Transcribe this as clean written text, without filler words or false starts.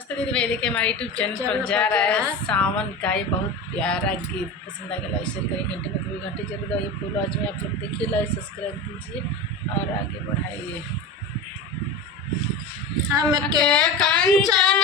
नमस्ते दीदी भाई, देखिए हमारे यूट्यूब चैनल पर जा रहा है सावन का ये बहुत प्यारा गीत। पसंद आ गया लाइक शेयर करें, घंटे में 2 घंटे जरूर दो। ये फूल आज में आप लोग देखिए, लाइक सब्सक्राइब कीजिए और आगे बढ़ाइए। हमके कंचन